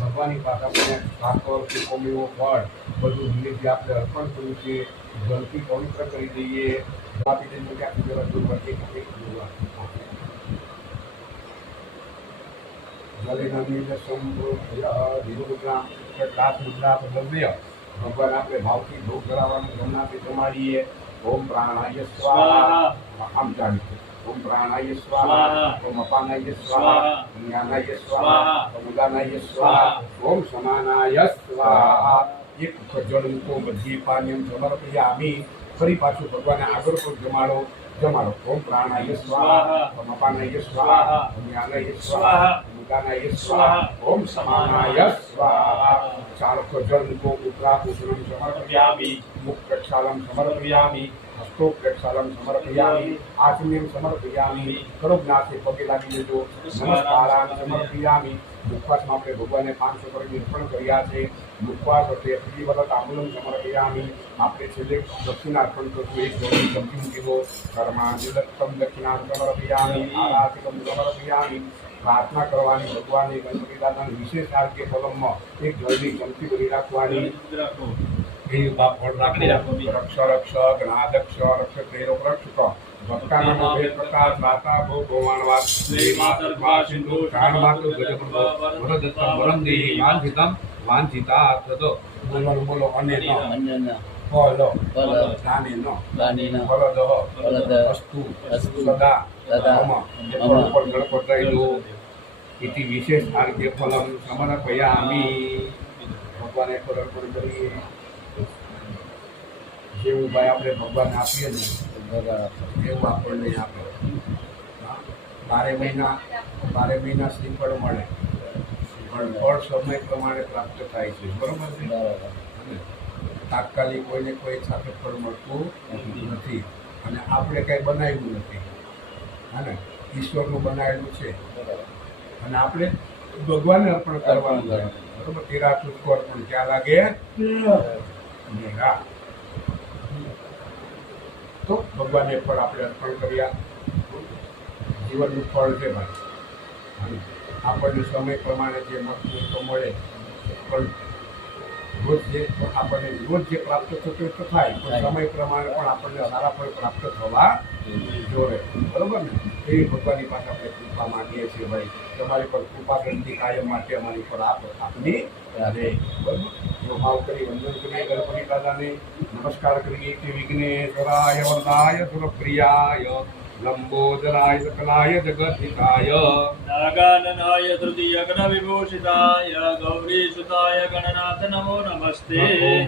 ભગવાનની પાસે આપણે ઠાકોર કે કોમેવો ફળ બધું નિવેદ્ય આપણે અર્પણ કર્યું છે. જલથી પવિત્ર કરી દઈએ. આપી દઈએ કે આપણી જરા દૂર વર્તે કે ભગવાન આપણે ભાવથી ભોગ કરાવવાનું જમનાથી જમાડીએ. ઓમ પ્રાણાય સ્વાહા. આમ ચાલીએ. ओम प्राणाय स्वाहा. ओम अपानाय स्वाहा. ओम ज्ञानाय स्वाहा. ओम उदानाय स्वाहा. ओम समानाय स्वाहा. एक जल મૂકો. બધી પાણીમ સમર્પયામિ. ફરી પાછું ભગવાનને આગળ પર જમાડો. ઓમ પ્રાણાય સ્વાહા. ઓમ અપાનાય સ્વાહા. ઓમ જ્ઞાનાય સ્વાહા. ઓમ ઉદાનાય સ્વાહા. ઓમ સમાનાય સ્વાહા. ચાલો જળ મૂકો. ઉત્તરાભૂષણમ સમર્પયામિ. મુખ પ્રક્ષાલમ સમર્પયામિ. હસ્તો પ્રક્ષાલમ સમર્પયામિ. આચમ્યમ સમર્પયામિ. કરોજ્ઞાથી પગે લાગી લેજો. નમસ્કારાન સમર્પયામિ. મુખવાસમાં આપણે ભગવાનને 500 કરોડ અર્પણ કર્યા છે. મુખવાસ એટલે પ્રિયવત આમૂલમ સમર્પયામિ. આપણે છેલ્લે દક્ષિણા અર્પણ કરશું. એક જોડી ચમચી મૂકી દો. કર્માદિલક્ષમ દક્ષિણા સમર્પયામિ. આરાધિકમ સમર્પયામિ. પ્રાર્થના કરવાની ભગવાનની ગણપતિ દાદાની વિશેષ આરોગ્ય પલમમાં એક જળની ચમચી ભરી રાખવાની. રક્ષ રક્ષ ગણાદક્ષ રક્ષ પ્રેરક રક્ષક ભક્તાનામ ભેદ પ્રકાશ રાતા ભો ભોવાણવાસ માતર્મા સિંધુ કાણમાતુ ગજપ્રભો વરદત્તમ વરંદેહી વાંછિતમ વાંછિતા તદ. બોલો અને ન ફલ દાનેન ફલદ અસ્તુ સદા મમ. ઉપર ગણપત દો. इति विशेष फलम समर्पयामि ભગવાને અર્પણ કરીએ જેવું ભાઈ આપણે ભગવાનને આપીએ ને એવું આપણને આપે. 12 મહિના શ્રીફળ મળે પણ ફળ સમય પ્રમાણે પ્રાપ્ત થાય છે. બરોબર છે. અને તાત્કાલિક કોઈને કોઈ સાથે ફળ મળતું નથી અને આપણે કંઈ બનાવ્યું નથી. હા ને, ઈશ્વરનું બનાવેલું છે અને આપણે ભગવાનને અર્પણ કરવાનું છે. બરોબર. તેરા તુજકો અર્પણ ક્યાં લાગે મેરા. તો ભગવાનને ફળ આપણે અર્પણ કર્યા. જીવનનું ફળ છે ભાઈ. અને આપણને સમય પ્રમાણે જે મળતું તો મળે પણ આપણને રોજ જે પ્રાપ્ત થતું તો થાય પણ સમય પ્રમાણે પણ આપણને સારા ફળ પ્રાપ્ત થવા જોડે. બરોબર ને. એવી ભગવાનની પાસે આપણે કૃપા માંગીએ છીએ ભાઈ. તમારી પર કૃપા કરતી કાયમ માટે અમારી પર આપની રહે. બરોબર. જો ભાવ કરી વંદન કરીએ ગણપતિ દાદાને, નમસ્કાર કરીએ કે વિઘ્નેશ્વરાય વરદાય સુરપ્રિયાય લંબોદરાય સકલાય જગદિકાય નાગાનનાય તૃતીય ગણ વિભૂષિતાય ગૌરી સુતાય ગણનાથ નમો નમસ્તે.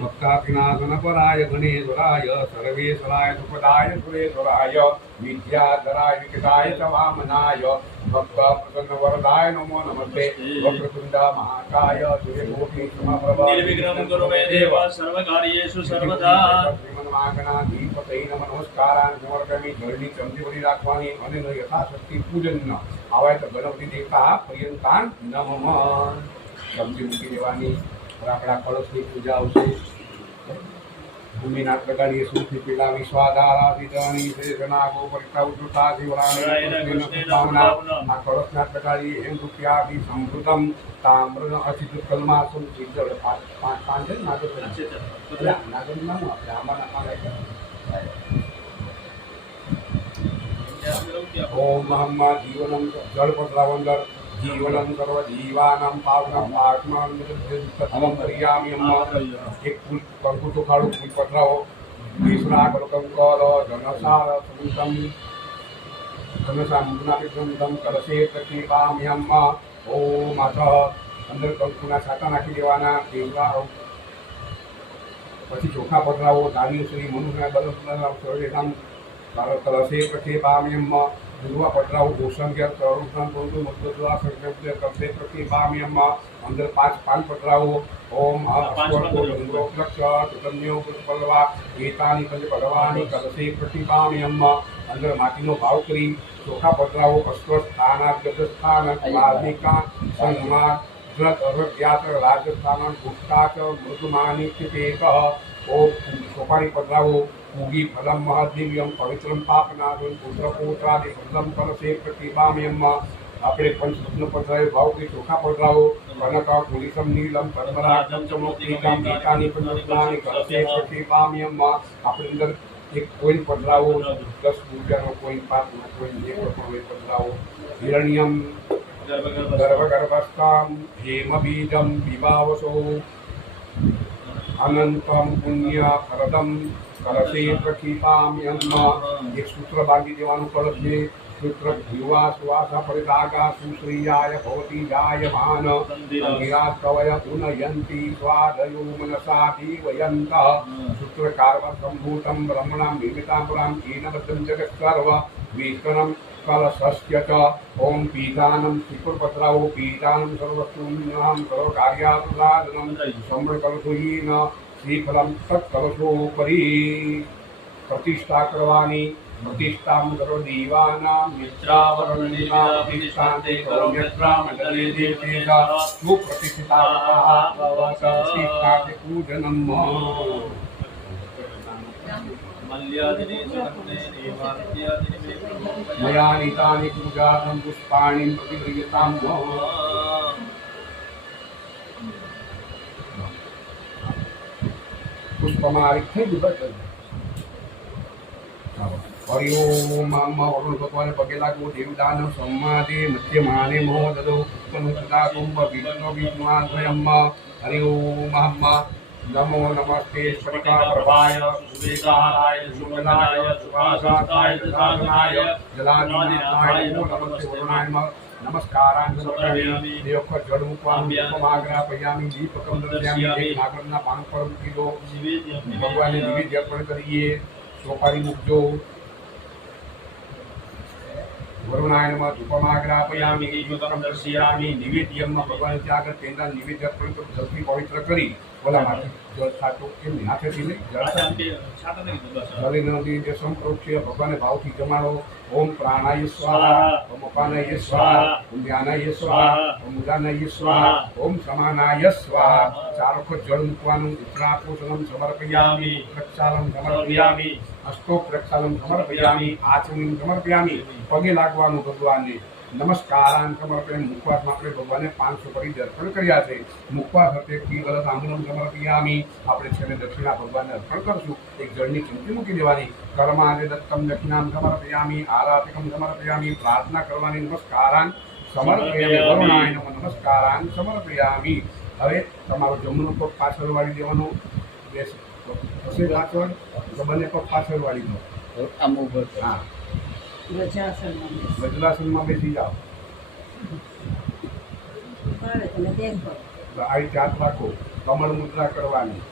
ભક્તાતિનાથન પરાય ગણેશ્વરાય સર્વેશ્વરાય સુપદાય સુરેશ્વરાય વિદ્યાધરાય વિકટાય ચ વામનાય ભક્ત પ્રસન્ન વરદાય નમો નમસ્તે. વક્રતુંડ મહાકાય સૂર્યકોટિ સમપ્રભ નિર્વિઘ્नं કુરુ મે દેવ સર્વકાર્યેષુ સર્વદા. શ્રીમન્નાગણાધિપતય નમઃ નમસ્કારાન સમર્પયામિ. ઘરની ચમચી રાખવાની અને યથાશક્તિ પૂજન ન આવાય તો ગણપતિ દેવતા પર્યંતાન નમઃ ચમચી મૂકી દેવાની. આપણા કળશની પૂજા આવશે. ભૂમિનાથ પ્રકારની સુખી પીલા વિશ્વાધારા વિધાની શેષના ગોપરિતા ઉદ્ધતા શિવરાણી આ કળશનાથ પ્રકારની એમ રૂપિયા સંભૃતમ તામ્રન અચિત કલમાસુમ સિદ્ધ પાંચ છે નાગર નાગર નામ આપણે આમાં ઓમ મહમ્મા જીવનમ જળ પધરાવંદર જીવનમ સર્વ જીવાનામ પાવનમ પાઠમાં સત્વમ કર્યામિ અમ્મા. એક ફૂલ કંકુ તો ખાડું ફૂલ પધરાવો. વિષ્ણા કલકમ કર જનસાર સુતમ જનસામુનાપિતમ કલશે પ્રતિપામિ અમ્મા. ઓમ માતઃ અંદર કંકુના છાંટા નાખી દેવાના. દેવરા પછી ચોખા પધરાવો. ધાન્ય શ્રી મનુના બલમ સર્વેધામ કલશે પ્રતિપામિ અમ્મા. પૂર્વ પટરાઓ ભૂષણ તરુણ બંધુ મધ્યદ્વાર સંકલ્પ કક્ષે પ્રતિ પામ્યમાં અંદર 5 પાન પટરાઓ. ઓમ અશ્વર્ગોક્ષન્યો પુષ્પલવા ગીતાની પંચ ભગવાની કલશે પ્રતિ પામ્યમાં અંદર માટીનો ભાવ કરી ચોખા પટરાઓ. અશ્વસ્થાન વાલ્મિકા સન્માન વ્યાસ રાજસ્થાન ગુપ્તા મૃદુમાની સ્થિત. ઓમ સોપારી પટરાઓ. પૂગી ફલમ મહાદિવ્યમ પવિત્રમ પાપનાથમ પુત્રપુત્રાદિ ફલમ કલશે પ્રતિપામ્યમાં આપણે પંચરત્ન પધરાયો. ભાવ કરી ચોખા પધરાવો. કનક કુલિસમ નીલમ પરમરાજમ ચમોક્તિકમ ગીતાની પંચરત્નાની કલશે પ્રતિપામ્યમાં આપણે અંદર એક કોઈન પધરાવો. 10 રૂપિયાનો કોઈન, 5 કોઈન, 1 રૂપિયાનો પધરાવો. હિરણ્યમ ગર્ભગર્ભસ્થામ હેમબીજમ વિભાવસો અનંતમ પુણ્ય ફરદમ કલશે પ્રતિપામ્યમાં. એક સૂત્ર બાંધી દેવાનું કળશને. સૂત્ર યુવા સુવાસા પરિતાગા સુશ્રીયાય ભવતી જાયમાન સંગીરાત કવય પુનયંતિ સ્વાદયો મનસા દીવયંત. સૂત્ર કાર્વ સંભૂતમ બ્રહ્મણામ નિમિતાંબરામ કીનબદ્ધમ જગત સર્વ વિષ્ણમ કલશસ્ય ચ. ઓમ પીતાનમ શ્રીફળ પધરાવો. પીતાનમ સર્વસ્તુન્યામ સર્વકાર્યાનુસાધનમ સમૃકલસુહીન શ્રીફલમ તત્કલશોપરી પ્રતિષ્ઠા કરવાની. પ્રતિષ્ઠામ કરો દીવાનામ મિત્રાવરણિકા પ્રતિષ્ઠાંતે કરો મિત્રામંડલે દેવતેજા સુપ્રતિષ્ઠિતા પ્રતિષ્ઠાંતે પૂજનમ. મયા નીતાની પૂજાર્થમ પુષ્પાણિ પ્રતિગૃહ્યતામ. પુષ્પમાલિક થઈ ગયું. હરિ ઓમ અમ્મા વરુણ ભગવાને પગે લાગવું. દેવદાન સંમાદે મધ્યમાને મોદદો ઉત્તમસદા કુંભ વિષ્ણુ વિષ્ણુઆ સ્વયંમાં. હરિ ઓમ અમ્મા નમો નમસ્તે સ્ફટિકા પ્રભાય સુવેદારાય શુભલાય સુવાસાય સાધનાય જલાનિનાથાય નમો નમસ્તે વરુણાય નમસ્કારાન સમર્પયામિ. બે વખત જળ મૂકવાનું આભ્યાન. દીપમાગ્રાપયામિ દીપકમ દર્શયામિ એક નાગરના પાન પર મૂકી દો ભગવાનને નિવેદ્ય અર્પણ કરીએ સોપારી મૂકજો વરુણાયનમાં ધૂપમાગ્રાપયામિ દીપકમ દર્શયામિ નિવેદ્યમાં ભગવાન ત્યાં આગળ તેના નિવેદ્ય અર્પણ કરી જલથી પવિત્ર કરી ઓલામાંથી જળ છાંટો એમની હાથેથી નહીં જળ છાંટો જલે નદી જે સંપ્રોક્ષે ભગવાનને ભાવથી જમાડો ઓમ પ્રાણાય સ્વાહા ઓમ અપાનાય સ્વાહા ઓમ ધ્યાનાય સ્વાહા ઓમ ઉદાનાય સ્વાહા ઓમ સમાનાય સ્વાહા ચાર વખત જળ મૂકવાનું ઉત્તરાપોષણમ સમર્પયામિ પ્રક્ષાલમ સમર્પયામિ અસ્તો પ્રક્ષાલમ સમર્પયામિ આચમનમ સમર્પયામિ પગે લાગવાનું ભગવાનને નમસ્કારાન સમર્પયામિ મુખવાસમાં આપણે ભગવાનને 500 પડી અર્પણ કર્યા છે મુખવાસ હતે કી આંગણમ સમર્પયામિ આપણે છેલ્લે દક્ષિણા ભગવાનને અર્પણ કરશું એક જળની ચમચી મૂકી દેવાની કર્માદે દત્તમ દક્ષિણામ સમર્પયામિ આરાધિકમ સમર્પયામિ પ્રાર્થના કરવાની નમસ્કારાન સમર્પયામિ વરુણાય નમઃ નમસ્કારાન સમર્પયામિ હવે તમારો જમણો પગ પાછળ વાળી દેવાનો રહેશે હશે પાછળ તો બંને પગ પાછળ વાળી દો હા વજ્રાસનમાં બેસી જાઓ આવી ચાત રાખો કમળ મુદ્રા કરવાની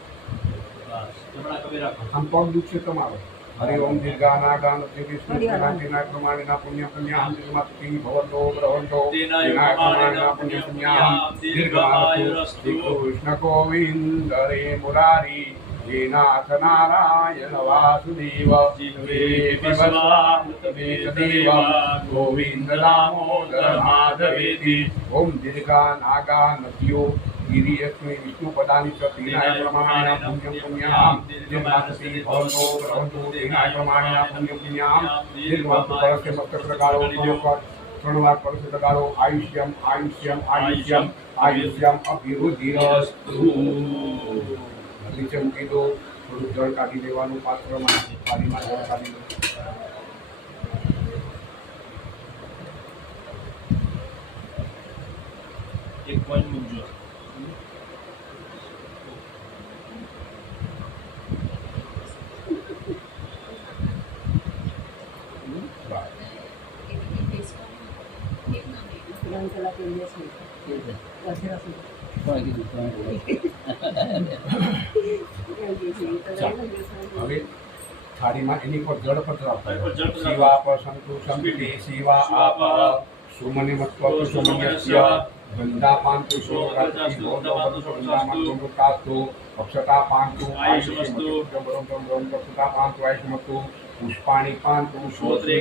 આમ પગ દુખશે તમારો હરિ ઓમ દીર્ઘાનાગાન વિષ્ણુના પ્રમાણેના પુણ્ય પુણ્યાહમ દીર્ઘમાતુતિ ભવતો ભ્રવંતો તેના પ્રમાણેના પુણ્ય પુણ્યાહમ દીર્ઘમાતુ કૃષ્ણ ગોવિંદ રે મુરારી નાથ નારાયણ વાસુદેવ દેવ ગોવિંદ દામોદર માધવેતિ ઓમ દીર્ઘા નાગા નદીઓ ગિરિયસ્મી વિષ્ણુ પદાની ચતીનાય પ્રમાણેના પુણ્ય પુણ્યામ દીર્ઘમાતુતિ ભવતો ભ્રવંતો તેના પ્રમાણેના પુણ્ય પુણ્યામ દીર્ઘમાતુ પરસ્ય મસ્તક લગાડો 3 વાર પરસ્ય લગાડો આયુષ્યમ આયુષ્યમ આયુષ્યમ આયુષ્યમ અભિવૃદ્ધિરસ્તુ નીચે મૂકી દો થોડું જળ કાઢી લેવાનું પાત્રમાં થાળીમાં જળ કાઢી લો એક પોઈન્ટ મૂકજો હવે થાળીમાં એની પર જળ પધરાવતા શિવા પર સંતુષમ શિવા આપ સુમનિ મત્વ સુમન્યસ્ય ગંધા પાંતુ શોરાતિ બોલો વદુ ગંધા મંતુ કાસ્તુ અક્ષતા પાંતુ આયુષ્મસ્તુ અક્ષતા પાંતુ આયુષ્મસ્તુ પુષ્પાણી પાંતુ શ્રોત્રે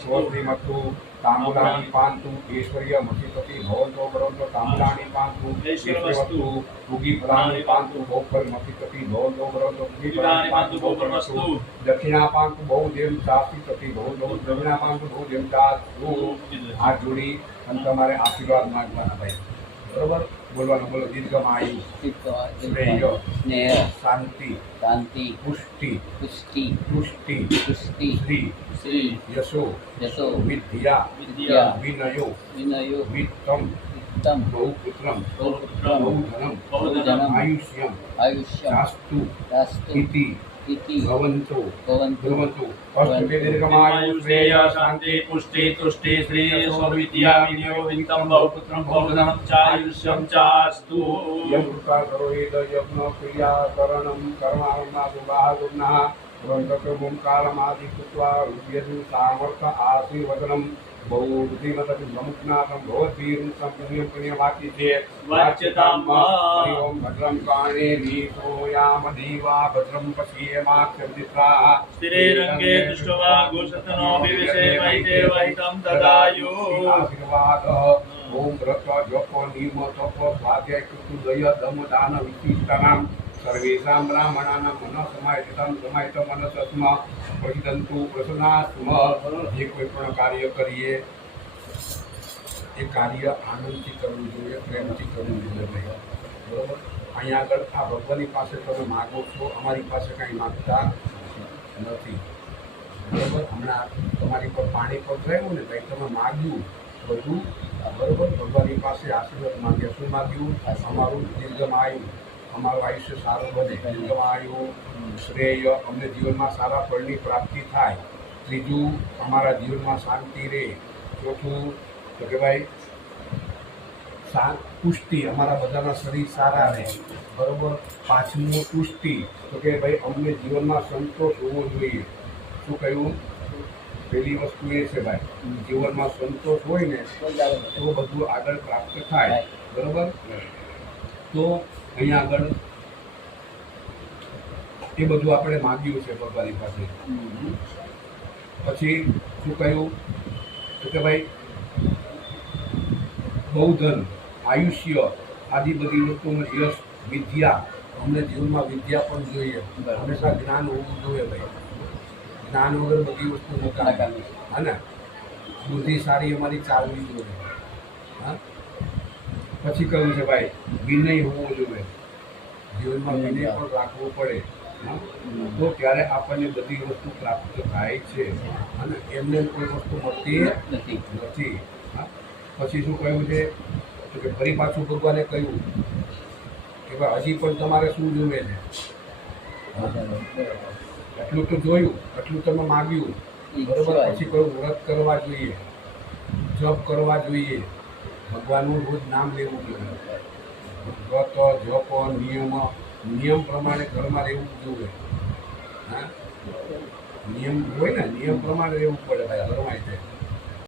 શ્રોત્રી મત્તુ તાંબુલાની પાંતુ ઐશ્વર્ય મતિપતિ ભવંતો ભવંતો તાંબુલાની પાંતુ ઐશ્વર્યવસ્તુ ઉગી ફલાની પાંતુ ભોગફલ મતિપતિ ભવંતો ભવંતો ઉગી ફલાની પાંતુ ભોગફલવસ્તુ દક્ષિણા પાંતુ બહુ દેવ ચાસ્તિ પતિ ભવંતો દક્ષિણા પાંતુ બહુ દેવ ચાસ્તુ હાથ જોડી અને તમારે આશીર્વાદ માંગવાના ભાઈ બરોબર બોલવાનું બોલો દીર્ઘમાયુ શ્રેય શાંતિ શાંતિ પુષ્ટિ પુષ્ટિ પુષ્ટિ પુષ્ટિ શ્રી શ્રી યશો યશો વિદ્યા વિદ્યા વિનયો વિનયો વિત્તમ ઉત્તમ બહુપુત્રમ બહુપુત્રમ બહુધનમ બહુધનમ આયુષ્યમ આયુષ્યમ શાસ્તુ શાસ્તુ ઇતિ ઇતિ ભવંતો ભવન્તુ ભવંતુ અષ્ટકે દીર્ઘમાયુ શ્રેય શાંતિ પુષ્ટિ તુષ્ટિ શ્રી યશો વિદ્યા વિનયો વિત્તમ બહુપુત્રમ બહુધનમ ચાયુષ્યમ ચાસ્તુ યમ કૃપા કરો હેદ યજ્ઞ ક્રિયા કરણમ કર્માણના સુભાગુણઃ વંદકમું કાલમાદિ કૃત્વા યજુ સામર્થ આશીર્વદનમ બહુ બુદ્ધિમતી પ્રમુખનાથમ ભવદ્ભીરું પુણ્યમ પુણ્યવાકી છે વાચ્યતામ હરિ ઓમ ભદ્રમ કાણે નીતોયામ દેવા ભદ્રમ પશ્યેમાક્ષમિત્રા સ્થિરેરંગે દૃષ્ટવા ગોસતનો વિવેશે વૈતે વૈતમ દદાયુ આશીર્વાદ ઓમ વ્રત જપ નિયમ તપ સ્વાધ્યાય કૃતુ દય દમ દાન વિશિષ્ટાનામ સર્વેષાં બ્રાહ્મણાનાં મન સમાયિતમ સમાયિત મનસસ્મ પ્રસિદ્ધંતુ પ્રસન્નાસ્મ જે કોઈ પણ કાર્ય કરીએ એ કાર્ય આનંદથી કરવું જોઈએ પ્રેમથી કરવું જોઈએ ભાઈ બરોબર અહીંયા આગળ આ ભગવાનની પાસે તમે માગો છો અમારી પાસે કાંઈ માગતા નથી બરોબર હમણાં તમારી પર પાણી પધરાયું ને ભાઈ તમે માગ્યું બધું બરોબર ભગવાનની પાસે આશીર્વાદ માંગ્યા શું માગ્યું અમારું દીર્ઘમાયુ અમારું આયુષ્ય સારું બને દીર્ઘમાયુ શ્રેય અમને જીવનમાં સારા ફળની પ્રાપ્તિ થાય ત્રીજું અમારા જીવનમાં શાંતિ રહે ચોથું તો કે ભાઈ પુષ્ટિ, અમારા બધાના શરીર સારા રહે, બરોબર. પાંચમું પુષ્ટિ, તો કે ભાઈ અમને જીવનમાં સંતોષ હોવો જોઈએ. શું કહ્યું? પહેલી વસ્તુ એ છે ભાઈ, જીવનમાં સંતોષ હોય ને તો બધું આગળ પ્રાપ્ત થાય, બરોબર. તો અહીંયા આગળ એ બધું આપણે માગ્યું છે ભગવાનની પાસે. પછી શું કહ્યું? તો કે ભાઈ બૌદ્ધન, આયુષ્ય આદિ બધી વસ્તુમાં યશ, વિદ્યા, અમને જીવનમાં વિદ્યા પણ જોઈએ, હંમેશા જ્ઞાન હોવું જોઈએ ભાઈ. જ્ઞાન વગર બધી વસ્તુ નકામી. હા ને, બુદ્ધિ સારી અમારી ચાલવી જોઈએ. હા. પછી કહ્યું છે ભાઈ વિનય હોવો જોઈએ, જીવનમાં વિનય પણ રાખવો પડે. હા. તો ત્યારે આપણને બધી વસ્તુ પ્રાપ્ત થાય છે અને એમને કોઈ વસ્તુ મળતી નથી. હા. પછી શું કહ્યું છે? તો કે ફરી પાછું ભગવાને કહ્યું કે ભાઈ હજી પણ તમારે શું જોવે છે? એટલું તો જોયું, એટલું તમે માગ્યું, બરોબર. પછી કહ્યું વ્રત કરવા જોઈએ, જપ કરવા જોઈએ, ભગવાનનું રોજ નામ લેવું જોઈએ. વ્રત, જપ, નિયમ પ્રમાણે ઘરમાં રહેવું જોઈએ. હા, નિયમ હોય ને, નિયમ પ્રમાણે રહેવું પડે ભાઈ, ઘરમાં છે.